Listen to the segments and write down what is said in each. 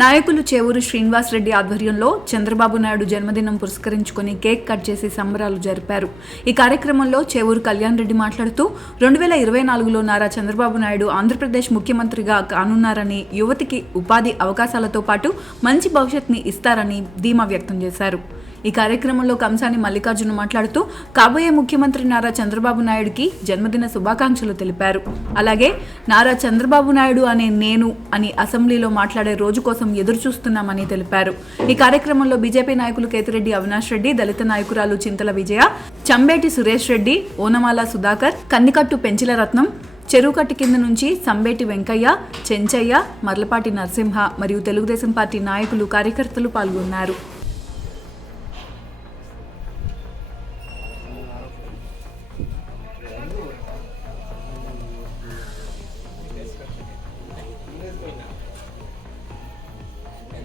నాయకులు చేవూరు శ్రీనివాస్ రెడ్డి ఆధ్వర్యంలో చంద్రబాబు నాయుడు జన్మదినం పురస్కరించుకొని కేక్ కట్ చేసి సంబరాలు జరిపారు. ఈ కార్యక్రమంలో చేవూరు కళ్యాణ్ రెడ్డి మాట్లాడుతూ రెండు వేల ఇరవై నాలుగులో నారా చంద్రబాబు నాయుడు ఆంధ్రప్రదేశ్ ముఖ్యమంత్రిగా కానున్నారని యువతికి ఉపాధి అవకాశాలతో పాటు మంచి భవిష్యత్ని ఇస్తారని ధీమా వ్యక్తం చేశారు. ఈ కార్యక్రమంలో కంసాని మల్లికార్జున మాట్లాడుతూ కాబోయే ముఖ్యమంత్రి నారా చంద్రబాబు నాయుడుకి జన్మదిన శుభాకాంక్షలు తెలిపారు. అలాగే నారా చంద్రబాబు నాయుడు అనే నేను అని అసెంబ్లీలో మాట్లాడే రోజు కోసం ఎదురు చూస్తున్నామని తెలిపారు. ఈ కార్యక్రమంలో బీజేపీ నాయకులు కేతిరెడ్డి అవినాష్ రెడ్డి దళిత నాయకురాలు చింతల విజయ చంబేటి సురేష్ రెడ్డి ఓనమాల సుధాకర్ కందికట్టు పెంచిల రత్నం చెరువుకట్టు కింద నుంచి సంబేటి వెంకయ్య చెంచయ్య మర్లపాటి నరసింహ మరియు తెలుగుదేశం పార్టీ నాయకులు కార్యకర్తలు పాల్గొన్నారు.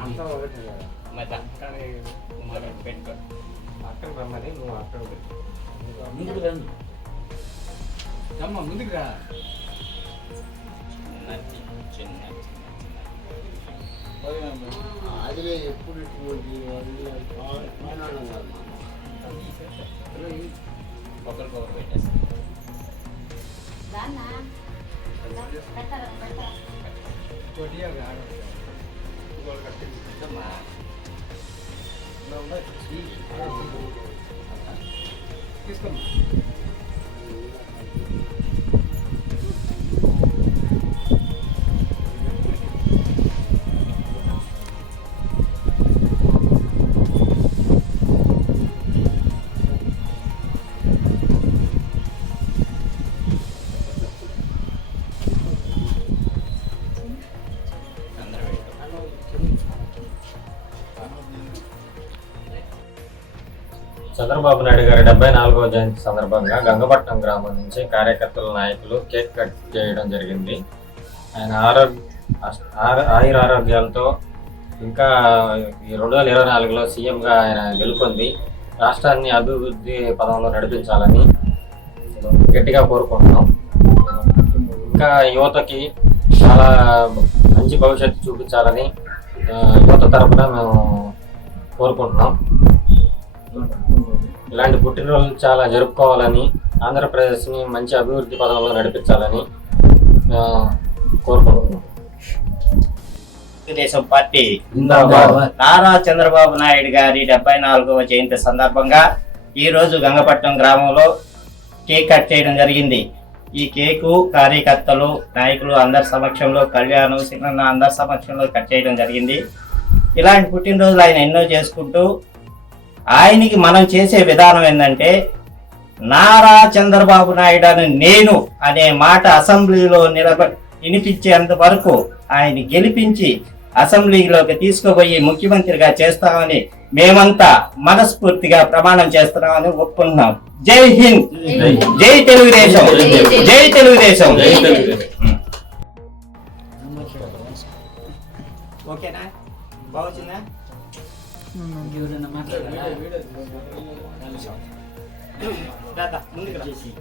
అంతా ఒకటే కదా. మరి. మరి పెట్టుకో. అక్కడ రమ్మని నువ్వు అక్కడ ముందుకు రండి. రమ్మ ముందుకు రా. చిన్న అదిలే ఎప్పుడు ఇటువంటి ఒకరికొకరు పెట్టేస్తాను. ఇదమ్మా. తీసుకోమ్మా చంద్రబాబు నాయుడు గారి డెబ్బై నాలుగవ జయంతి సందర్భంగా గంగపట్నం గ్రామం నుంచి కార్యకర్తల నాయకులు కేక్ కట్ చేయడం జరిగింది. ఆయన ఆరోగ్య ఆయుర ఆరోగ్యాలతో ఇంకా ఈ రెండు వేల ఇరవై నాలుగులో సీఎంగా ఆయన గెలుపొంది. రాష్ట్రాన్ని అభివృద్ధి పదంలో నడిపించాలని గట్టిగా కోరుకుంటున్నాం. ఇంకా యువతకి చాలా మంచి భవిష్యత్తు చూపించాలని యువత తరపున మేము కోరుకుంటున్నాం. ఇలాంటి పుట్టినరోజులు చాలా జరుపుకోవాలని ఆంధ్రప్రదేశ్ని మంచి అభివృద్ధి పదంలో నడిపించాలని కోరుకుంటున్నాం తెలుగుదేశం పార్టీ. నారా చంద్రబాబు నాయుడు గారి డెబ్బై నాలుగవ జయంతి సందర్భంగా ఈ రోజు గంగపట్నం గ్రామంలో కేక్ కట్ చేయడం జరిగింది. ఈ కేకు కార్యకర్తలు నాయకులు అందరి సమక్షంలో కళ్యాణం సిన్న అందరి సమక్షంలో కట్ చేయడం జరిగింది. ఇలాంటి పుట్టినరోజులు ఆయన ఎన్నో చేసుకుంటూ ఆయనకి మనం చేసే విధానం ఏంటంటే నారా చంద్రబాబు నాయుడు అని నేను అనే మాట అసెంబ్లీలో నిలబ వినిపించేంత వరకు ఆయన గెలిపించి అసెంబ్లీలోకి తీసుకుపోయి ముఖ్యమంత్రిగా చేస్తామని మేమంతా మనస్ఫూర్తిగా ప్రమాణం చేస్తున్నామని ఒప్పుకుంటున్నాం. జై హింద్. జై తెలుగుదేశం. జై తెలుగుదేశం. జై తెలుగుదేశం. ఓకేనా బాగుందా ఎవరైనా మాట్లాడారా ముందుకు రా.